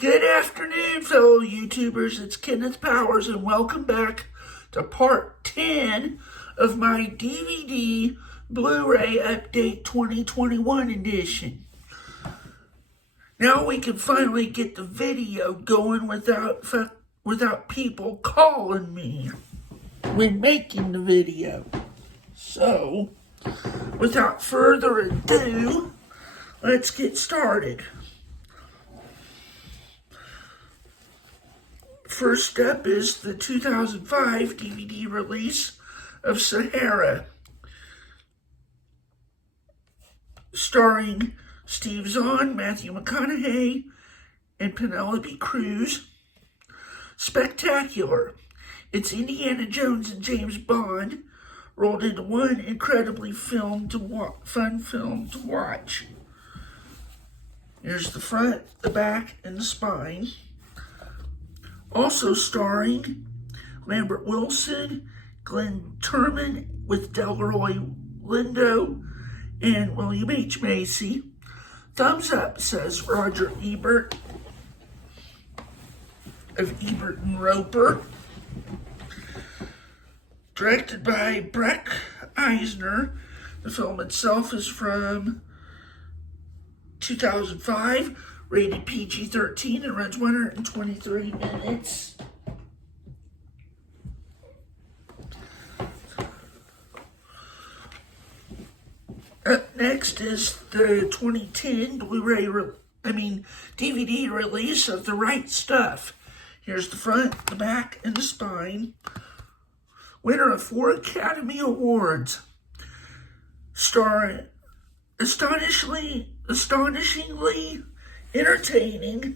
Good afternoon, fellow YouTubers. It's Kenneth Powers, and welcome back to part 10 of my DVD Blu-ray Update 2021 edition. Now we can finally get the video going without people calling me when making the video. So, without further ado, let's get started. First up is the 2005 DVD release of Sahara, starring Steve Zahn, Matthew McConaughey, and Penelope Cruz. Spectacular. It's Indiana Jones and James Bond rolled into one incredibly fun film to watch. Here's the front, the back, and the spine. Also starring Lambert Wilson, Glenn Turman with Delroy Lindo, and William H. Macy. Thumbs up, says Roger Ebert of Ebert and Roper. Directed by Breck Eisner. The film itself is from 2005. Rated PG-13 and runs 123 minutes. Up next is the 2010 DVD release of The Right Stuff. Here's the front, the back, and the spine. Winner of 4 Academy Awards. Starring astonishingly entertaining,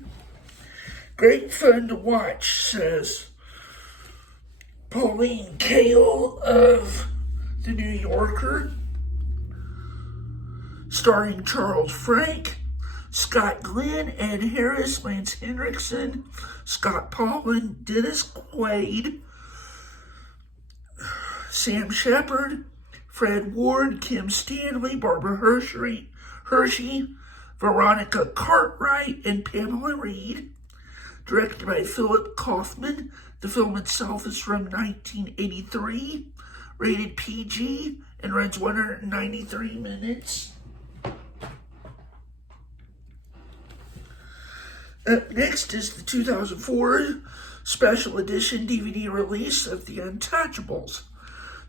great fun to watch, says Pauline Kael of The New Yorker. Starring Charles Frank, Scott Glenn, Ed Harris, Lance Henriksen, Scott Paulin, Dennis Quaid, Sam Shepard, Fred Ward, Kim Stanley, Barbara Hershey, Veronica Cartwright, and Pamela Reed. Directed by Philip Kaufman. The film itself is from 1983. Rated PG and runs 193 minutes. Up next is the 2004 special edition DVD release of The Untouchables,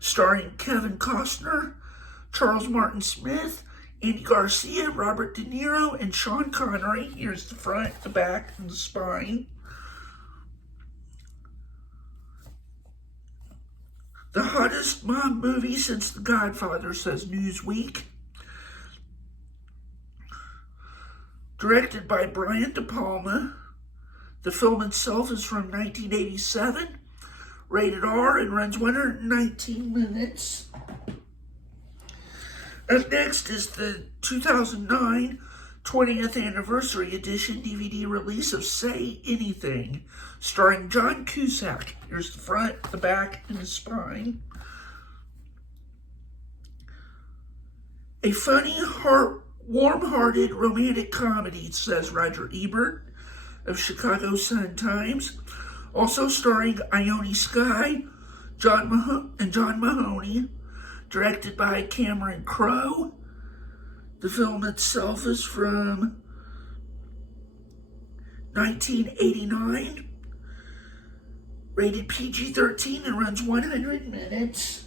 starring Kevin Costner, Charles Martin Smith, Andy Garcia, Robert De Niro, and Sean Connery. Here's the front, the back, and the spine. The hottest mob movie since The Godfather, says Newsweek. Directed by Brian De Palma. The film itself is from 1987. Rated R and runs 119 minutes. Up next is the 2009 20th Anniversary Edition DVD release of Say Anything, starring John Cusack. Here's the front, the back, and the spine. A funny, warm-hearted romantic comedy, says Roger Ebert of Chicago Sun-Times. Also starring Ione Skye, John Mahoney. Directed by Cameron Crowe. The film itself is from 1989. Rated PG-13 and runs 100 minutes.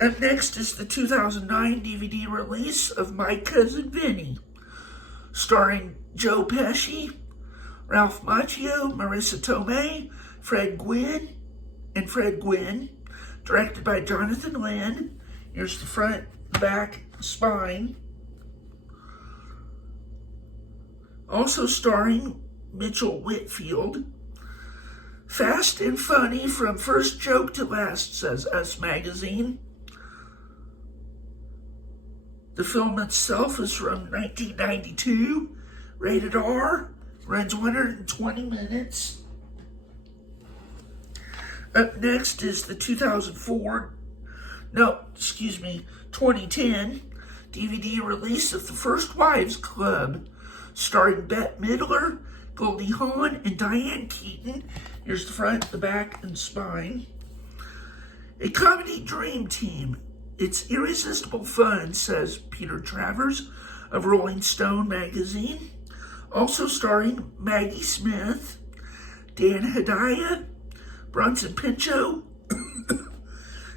Up next is the 2009 DVD release of My Cousin Vinny, starring Joe Pesci, Ralph Macchio, Marissa Tomei, Fred Gwynne. Directed by Jonathan Lynn. Here's the front, the back, the spine. Also starring Mitchell Whitfield. Fast and funny from first joke to last, says Us Magazine. The film itself is from 1992. Rated R. Runs 120 minutes. Up next is the 2010 DVD release of The First Wives Club, starring Bette Midler, Goldie Hawn, and Diane Keaton. Here's the front, the back, and spine. A comedy dream team. It's irresistible fun, says Peter Travers of Rolling Stone magazine. Also starring Maggie Smith, Dan Hedaya, Bronson Pinchot,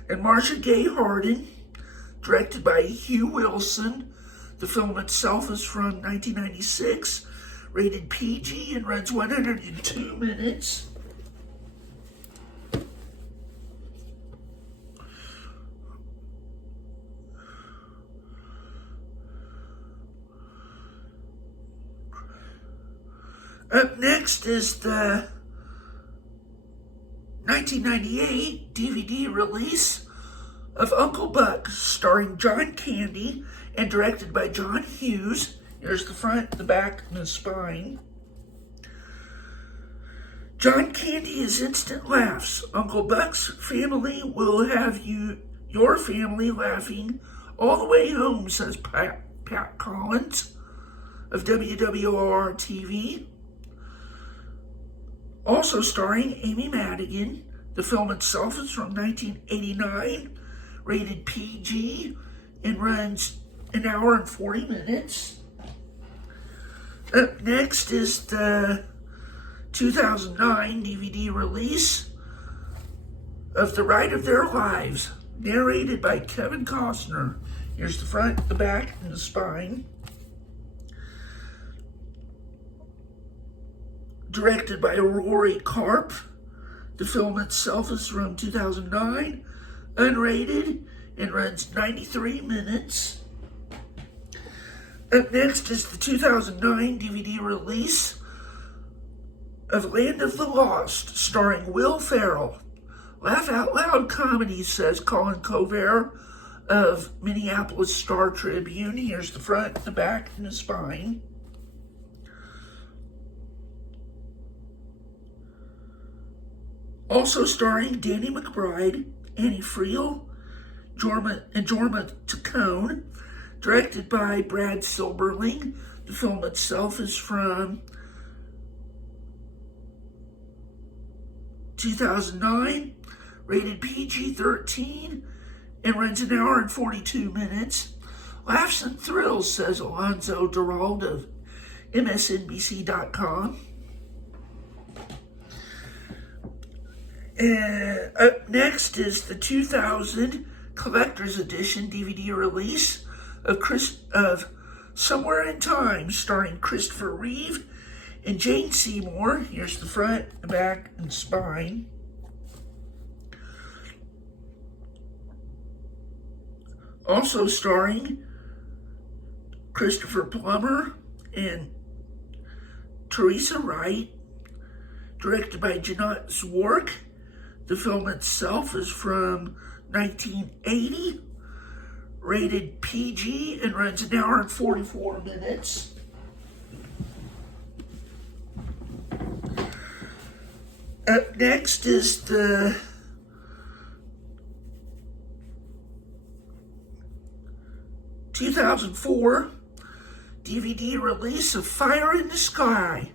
and Marcia Gay Harden. Directed by Hugh Wilson. The film itself is from 1996, rated PG, and runs 102 minutes. Up next is the 1998 DVD release of Uncle Buck, starring John Candy and directed by John Hughes. Here's the front, the back, and the spine. John Candy is instant laughs. Uncle Buck's family will have your family laughing all the way home, says Pat Collins of WWOR TV. Also starring Amy Madigan. The film itself is from 1989, rated PG, and runs an hour and 40 minutes. Up next is the 2009 DVD release of The Ride of Their Lives, narrated by Kevin Costner. Here's the front, the back, and the spine. Directed by Rory Karp. The film itself is from 2009, unrated, and runs 93 minutes. Up next is the 2009 DVD release of Land of the Lost, starring Will Ferrell. Laugh out loud comedy, says Colin Covert of Minneapolis Star Tribune. Here's the front, the back, and the spine. Also starring Danny McBride, Annie Friel, Jorma Taccone, directed by Brad Silberling. The film itself is from 2009, rated PG-13, and runs an hour and 42 minutes. Laughs and thrills, says Alonzo Durald of MSNBC.com. Up next is the 2000 Collector's Edition DVD release of Somewhere in Time, starring Christopher Reeve and Jane Seymour. Here's the front, the back, and spine. Also starring Christopher Plummer and Teresa Wright. Directed by Jeanette Zwark. The film itself is from 1980, rated PG, and runs an hour and 44 minutes. Up next is the 2004 DVD release of Fire in the Sky.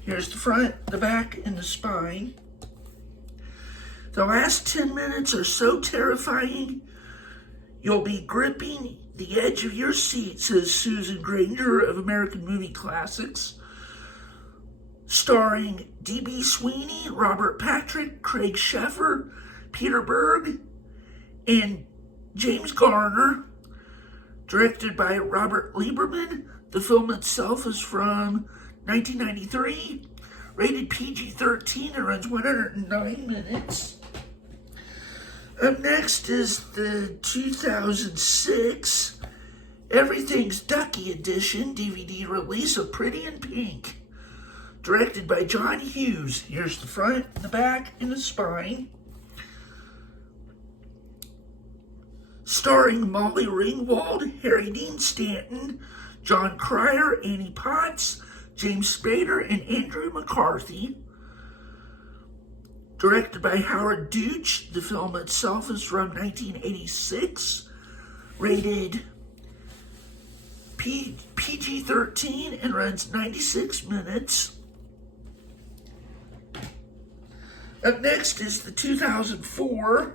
Here's the front, the back, and the spine. The last 10 minutes are so terrifying, you'll be gripping the edge of your seat, says Susan Granger of American Movie Classics. Starring D.B. Sweeney, Robert Patrick, Craig Sheffer, Peter Berg, and James Garner. Directed by Robert Lieberman. The film itself is from 1993, rated PG-13, and runs 109 minutes. Up next is the 2006 Everything's Ducky Edition DVD release of Pretty in Pink, directed by John Hughes. Here's the front, the back, and the spine. Starring Molly Ringwald, Harry Dean Stanton, John Cryer, Annie Potts, James Spader, and Andrew McCarthy. Directed by Howard Deutsch. The film itself is from 1986, rated PG-13 and runs 96 minutes. Up next is the 2004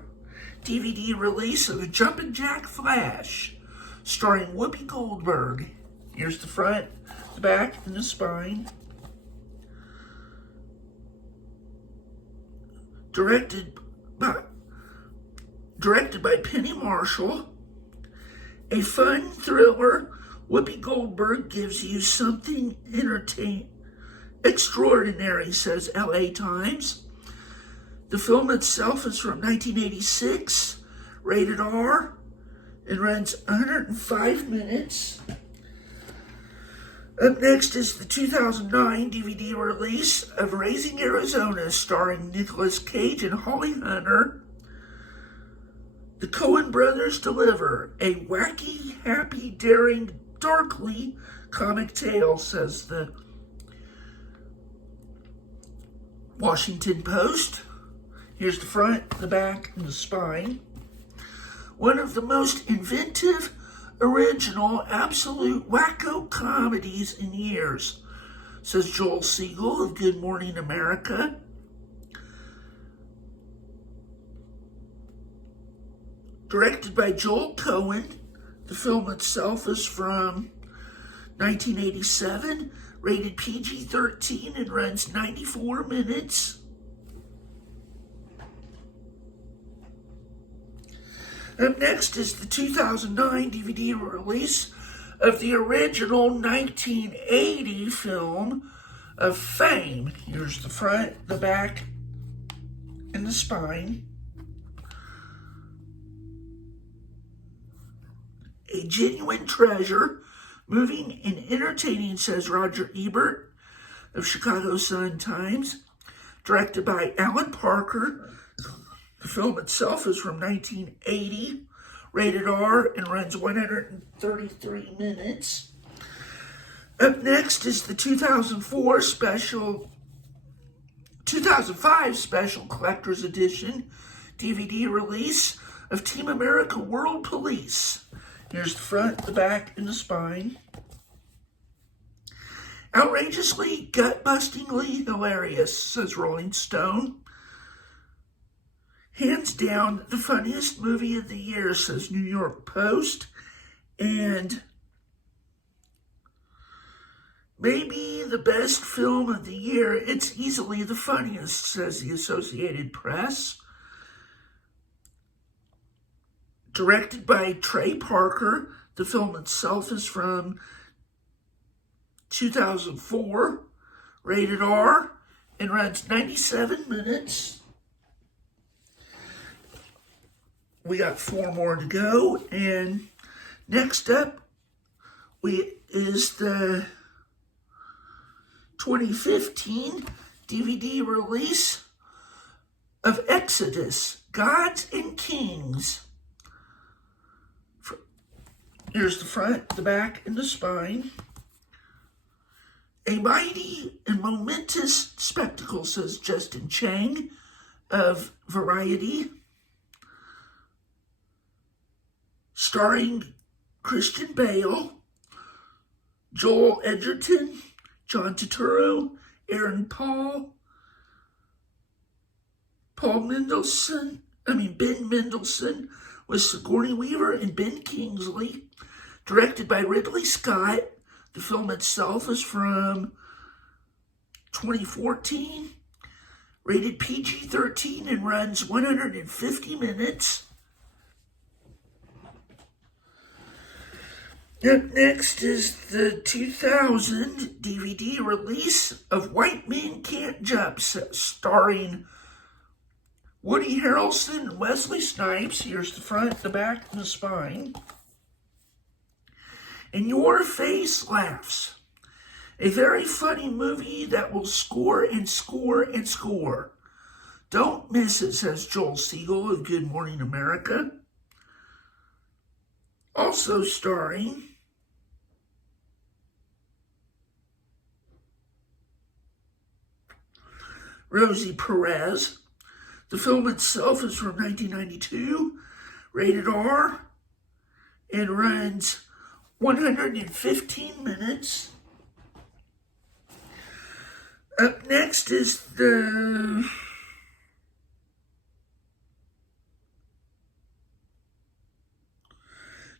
DVD release of Jumpin' Jack Flash, starring Whoopi Goldberg. Here's the front, the back, and the spine. Directed by Penny Marshall. A fun thriller, Whoopi Goldberg gives you something extraordinary, says LA Times. The film itself is from 1986, rated R, and runs 105 minutes. Up next is the 2009 DVD release of Raising Arizona, starring Nicolas Cage and Holly Hunter. The Coen brothers deliver a wacky, happy, daring, darkly comic tale, says the Washington Post. Here's the front, the back, and the spine. One of the most inventive, original, absolute wacko comedies in years, says Joel Siegel of Good Morning America. Directed by Joel Coen, the film itself is from 1987, rated PG-13 and runs 94 minutes. Up next is the 2009 DVD release of the original 1980 film of Fame. Here's the front, the back, and the spine. A genuine treasure, moving and entertaining, says Roger Ebert of Chicago Sun-Times. Directed by Alan Parker. The film itself is from 1980, rated R, and runs 133 minutes. Up next is the 2005 special collector's edition DVD release of Team America World Police. Here's the front, the back, and the spine. Outrageously, gut-bustingly hilarious, says Rolling Stone. Hands down, the funniest movie of the year, says New York Post. And maybe the best film of the year. It's easily the funniest, says the Associated Press. Directed by Trey Parker. The film itself is from 2004, rated R, and runs 97 minutes. We got 4 more to go, and next up is the 2015 DVD release of Exodus, Gods and Kings. Here's the front, the back, and the spine. A mighty and momentous spectacle, says Justin Chang of Variety. Starring Christian Bale, Joel Edgerton, John Turturro, Aaron Paul, Ben Mendelsohn, with Sigourney Weaver and Ben Kingsley. Directed by Ridley Scott. The film itself is from 2014, rated PG-13 and runs 150 minutes. Up next is the 2000 DVD release of White Men Can't Jump, starring Woody Harrelson and Wesley Snipes. Here's the front, the back, and the spine. And Your Face Laughs. A very funny movie that will score and score and score. Don't miss it, says Joel Siegel of Good Morning America. Also starring Rosie Perez. The film itself is from 1992, rated R, and runs 115 minutes. Up next is the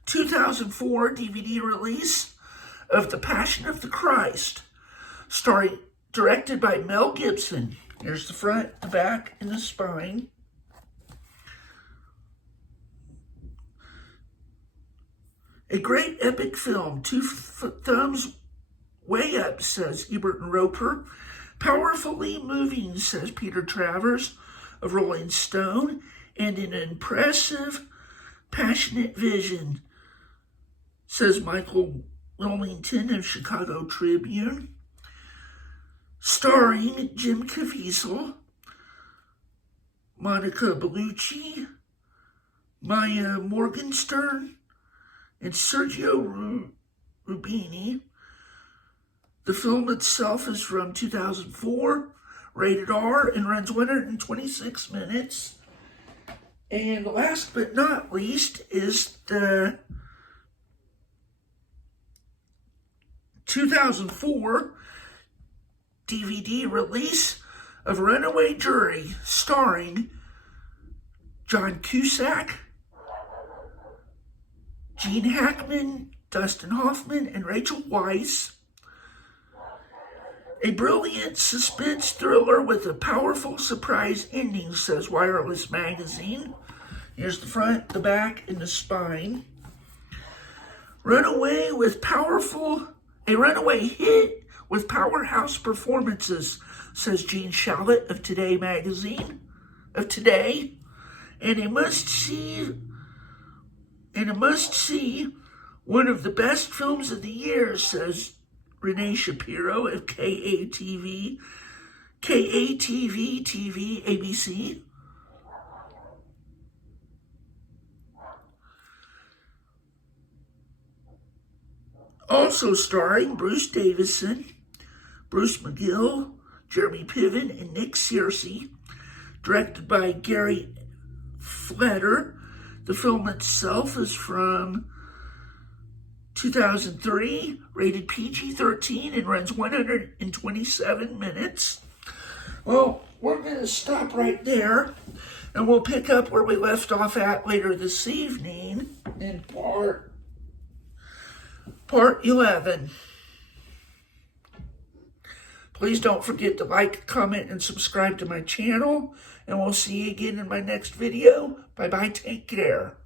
2004 DVD release of The Passion of the Christ, directed by Mel Gibson. Here's the front, the back, and the spine. A great epic film, 2 thumbs way up, says Ebert and Roper. Powerfully moving, says Peter Travers of Rolling Stone, and an impressive, passionate vision, says Michael Wilmington of Chicago Tribune. Starring Jim Caviezel, Monica Bellucci, Maya Morgenstern, and Sergio Rubini. The film itself is from 2004, rated R, and runs 126 minutes. And last but not least is the 2004 DVD release of Runaway Jury, starring John Cusack, Gene Hackman, Dustin Hoffman, and Rachel Weisz. A brilliant suspense thriller with a powerful surprise ending, says Wireless Magazine. Here's the front, the back, and the spine. A runaway hit with powerhouse performances, says Gene Shalit of Today magazine, and a must-see, one of the best films of the year, says Renee Shapiro of KATV TV ABC. Also starring Bruce Davison, Bruce McGill, Jeremy Piven, and Nick Searcy. Directed by Gary Fletter. The film itself is from 2003, rated PG-13, and runs 127 minutes. Well, we're going to stop right there, and we'll pick up where we left off at later this evening in part 11. Please don't forget to like, comment, and subscribe to my channel, and we'll see you again in my next video. Bye-bye, take care.